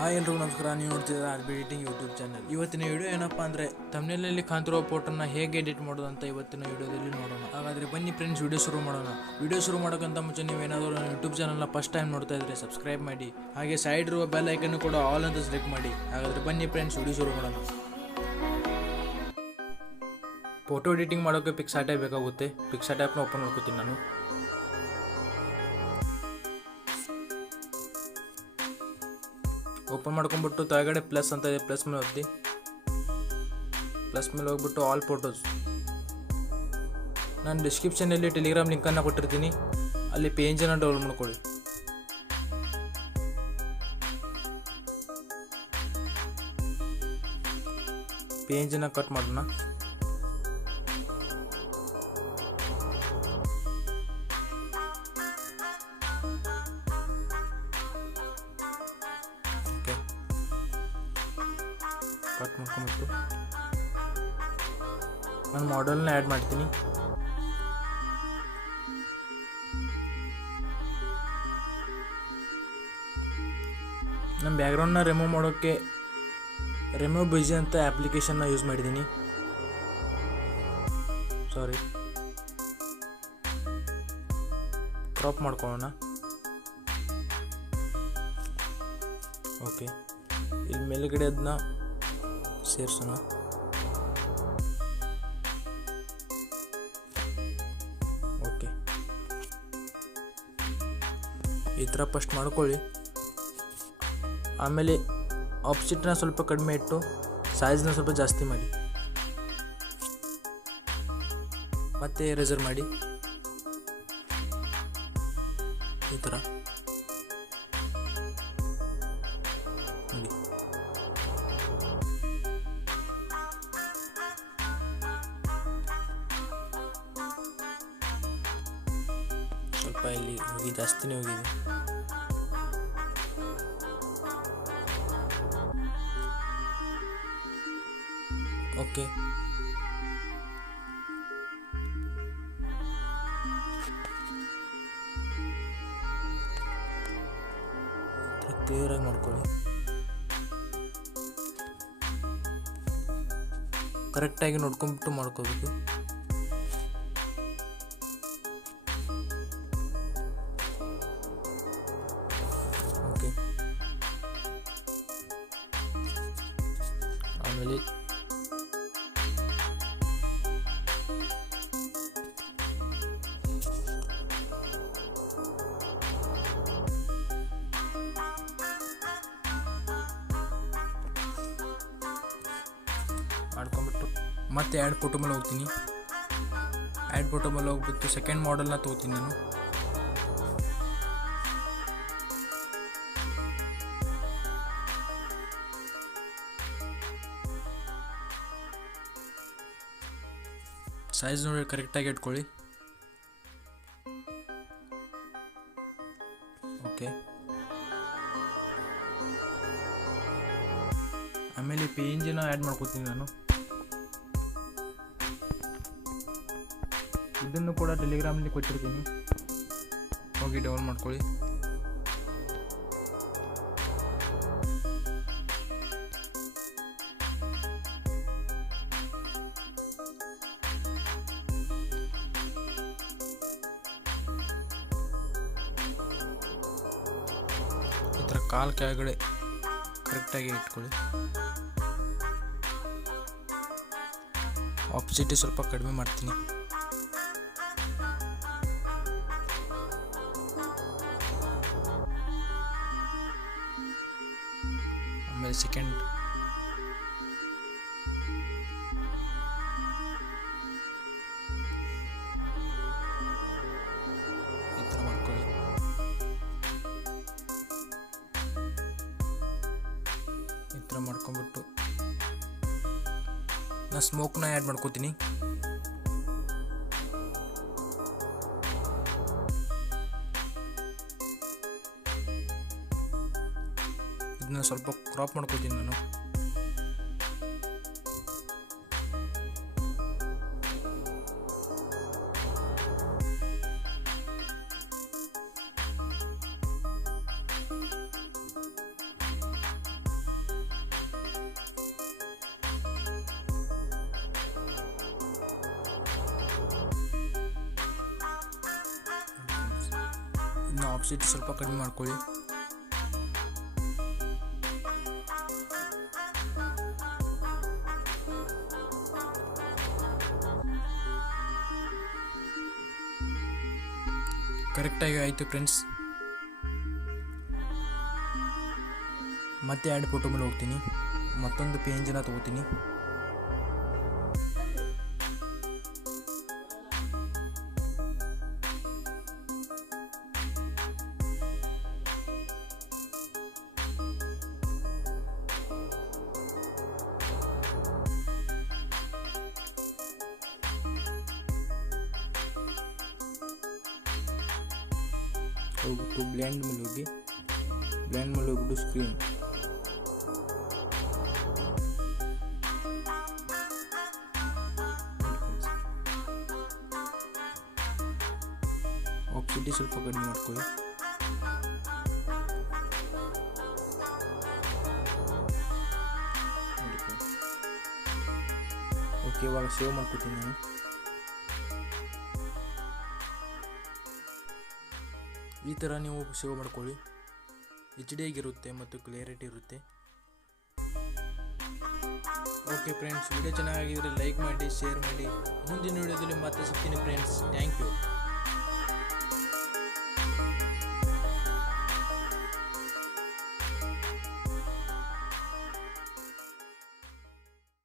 Hi ಎಲ್ರಿಗೂ ನಮಸ್ಕಾರ. ನೀವು ನೋಡ್ತಿದ್ದೀರಾ R B editing YouTube channel. ಇವತ್ತಿನ ವಿಡಿಯೋ ಏನಪ್ಪ ಅಂದರೆ ಥಂಬ್ನೇಲಲ್ಲಿ ಕಾಣ್ತಿರೋ ಫೋಟೋನ ಹೇಗೆ ಎಡಿಟ್ ಮಾಡೋದು ಅಂತ ಇವತ್ತಿನ ವಿಡಿಯೋದಲ್ಲಿ ನೋಡೋಣ. ಹಾಗಾದರೆ ಬನ್ನಿ ಫ್ರೆಂಡ್ಸ್, ವಿಡಿಯೋ ಶುರು ಮಾಡೋಣ. ವಿಡಿಯೋ ಶುರು ಮಾಡೋಕ್ಕಿಂತ ಮುಂಚೆ ನೀವು ಏನಾದರೂ ನನ್ನ ಯೂಟ್ಯೂಬ್ ಚಾನಲ್ನ ಫಸ್ಟ್ ಟೈಮ್ ನೋಡ್ತಾ ಇದ್ದರೆ ಸಬ್ಸ್ಕ್ರೈಬ್ ಮಾಡಿ, ಹಾಗೆ ಸೈಡ್ ಇರುವ ಬೆಲ್ ಐಕನ್ ಕೂಡ ಆಲ್ ಅಂತ ಸೆಲೆಕ್ಟ್ ಮಾಡಿ. ಹಾಗಾದರೆ ಬನ್ನಿ ಫ್ರೆಂಡ್ಸ್, ವಿಡಿಯೋ ಶುರು ಮಾಡೋಣ. ಫೋಟೋ ಎಡಿಟಿಂಗ್ ಮಾಡೋಕ್ಕೆ ಪಿಕ್ಸಾರ್ಟ್ ಆ್ಯಪ್ ಬೇಕಾಗುತ್ತೆ. ಪಿಕ್ಸಾರ್ಟ್ ಆ್ಯಪ್ನ ಓಪನ್ ಮಾಡ್ಕೋತೀನಿ ನಾನು. ಓಪನ್ ಮಾಡ್ಕೊಂಡ್ಬಿಟ್ಟು ಕೆಳಗಡೆ ಪ್ಲಸ್ ಅಂತ ಇದೆ, ಪ್ಲಸ್ ಮೇಲೆ ಒತ್ತಿ. ಪ್ಲಸ್ ಮೇಲೆ ಹೋಗ್ಬಿಟ್ಟು ಆಲ್ ಫೋಟೋಸ್. ನಾನು ಡಿಸ್ಕ್ರಿಪ್ಷನಲ್ಲಿ ಟೆಲಿಗ್ರಾಮ್ ಲಿಂಕನ್ನು ಕೊಟ್ಟಿರ್ತೀನಿ, ಅಲ್ಲಿ ಪೇಜನ್ನು ಡೌನ್ಲೋಡ್ ಮಾಡ್ಕೊಳ್ಳಿ. ಪೇಜನ್ನು ಕಟ್ ಮಾಡೋಣ. ಕಟ್ ಮಾಡ್ಕೊಂಬಿಟ್ಟು ನಾನು ಮಾಡೆಲ್ನ ಆ್ಯಡ್ ಮಾಡ್ತೀನಿ. ನಮ್ಮ ಬ್ಯಾಕ್ಗ್ರೌಂಡ್ನ ರಿಮೂವ್ ಮಾಡೋಕ್ಕೆ ರಿಮೂವ್ ಬಿಜಿ ಅಂತ ಅಪ್ಲಿಕೇಶನ್ನ ಯೂಸ್ ಮಾಡಿದ್ದೀನಿ. ಕ್ರಾಪ್ ಮಾಡ್ಕೊಳ್ಳೋಣ. ಓಕೆ, ಇಲ್ಲಿ ಮೇಲುಗಡೆ ಅದನ್ನ ಸೇರಿಸೋಣ. ಓಕೆ, ಈ ಥರ ಫಸ್ಟ್ ಮಾಡ್ಕೊಳ್ಳಿ. ಆಮೇಲೆ ಆಪ್ಸಿಟ್ನ ಸ್ವಲ್ಪ ಕಡಿಮೆ ಇಟ್ಟು ಸೈಜ್ನ ಸ್ವಲ್ಪ ಜಾಸ್ತಿ ಮಾಡಿ, ಮತ್ತೆ ಎರೇಸರ್ ಮಾಡಿ ಈ ಥರ ನೋಡಿ. ಸ್ವಲ್ಪ ಇಲ್ಲಿ ಹೋಗಿ ಜಾಸ್ತಿನೇ ಹೋಗಿದೆ. ಓಕೆ, ಕ್ಲಿಯರಾಗಿ ಮಾಡ್ಕೊಳ್ಳಿ. ಕರೆಕ್ಟಾಗಿ ನೋಡ್ಕೊಂಡ್ಬಿಟ್ಟು ಮಾಡ್ಕೋಬೇಕು. ಓಕೆ, ಆಮೇಲೆ ಮಾಡ್ಕೊಂಬಿಟ್ಟು ಮತ್ತೆ ಆ್ಯಡ್ ಫೋಟೋ ಮೇಲೆ ಹೋಗ್ತೀನಿ. ಆ್ಯಡ್ ಫೋಟೋ ಮೇಲೆ ಹೋಗ್ಬಿಟ್ಟು ಸೆಕೆಂಡ್ ಮಾಡೆಲ್ನ ತೊಗೋತೀನಿ ನಾನು. ಸೈಜ್ ನೋಡಿ ಕರೆಕ್ಟಾಗಿ ಇಟ್ಕೊಳ್ಳಿ. ಓಕೆ, ಆಮೇಲೆ ಪೇಂಜನ್ನು ಆ್ಯಡ್ ಮಾಡ್ಕೋತೀನಿ ನಾನು. ಇದನ್ನು ಕೂಡ ಟೆಲಿಗ್ರಾಮಲ್ಲಿ ಕೊಟ್ಟಿರ್ತೀನಿ, ಹೋಗಿ ಡೌನ್ಲೋಡ್ ಮಾಡ್ಕೊಳ್ಳಿ. ಈ ಥರ ಕಾಲು ಕೆಳಗಡೆ ಕರೆಕ್ಟಾಗಿ ಇಟ್ಕೊಳ್ಳಿ. ಆಪ್ಸಿಟಿ ಸ್ವಲ್ಪ ಕಡಿಮೆ ಮಾಡ್ತೀನಿ. ಆಮೇಲೆ ಸೆಕೆಂಡ್ ಈ ಥರ ಮಾಡ್ಕೊಳ್ಳಿ. ಈ ಥರ ಮಾಡ್ಕೊಂಬಿಟ್ಟು ನಾನು ಸ್ಮೋಕ್ನ ಆ್ಯಡ್ ಮಾಡ್ಕೋತೀನಿ. ಇದನ್ನ ಸ್ವಲ್ಪ ಕ್ರಾಪ್ ಮಾಡ್ಕೋತೀನಿ ನಾನು. ಇನ್ನು ಆಪ್ಸಿಟಿ ಸ್ವಲ್ಪ ಕಡಿಮೆ ಮಾಡ್ಕೊಳ್ಳಿ. ಕರೆಕ್ಟಾಗಿ ಆಯಿತು ಫ್ರೆಂಡ್ಸ್. ಮತ್ತೆ ಆ್ಯಡ್ ಫೋಟೋ ಮೇಲೆ ಹೋಗ್ತೀನಿ, ಮತ್ತೊಂದು ಪೇಂಜನ್ನು ತಗೋತೀನಿ. ಹೋಗ್ಬಿಟ್ಟು ಬ್ಲೆಂಡ್ ಮೇಲೆ ಹೋಗ್ಬಿಟ್ಟು ಸ್ಕ್ರೀನ್ ಆಪ್ಸಿಟಿ ಸ್ವಲ್ಪ ಕಡಿಮೆ ಮಾಡ್ಕೊಳ್ಳಿ. ಓಕೆ, ಇವಾಗ ಸೇವ್ ಮಾಡ್ಕೊತೀನಿ ನಾನು. ಈ ಥರ ನೀವು ಸೇವ್ ಮಾಡ್ಕೊಳ್ಳಿ. HD ಆಗಿರುತ್ತೆ ಮತ್ತು ಕ್ಲಿಯರಿಟಿ ಇರುತ್ತೆ. ಓಕೆ ಫ್ರೆಂಡ್ಸ್, ವಿಡಿಯೋ ಚೆನ್ನಾಗಿದ್ದರೆ ಲೈಕ್ ಮಾಡಿ, ಶೇರ್ ಮಾಡಿ. ಮುಂದಿನ ವಿಡಿಯೋದಲ್ಲಿ ಮತ್ತೆ ಸಿಗ್ತೀನಿ ಫ್ರೆಂಡ್ಸ್. Thank you.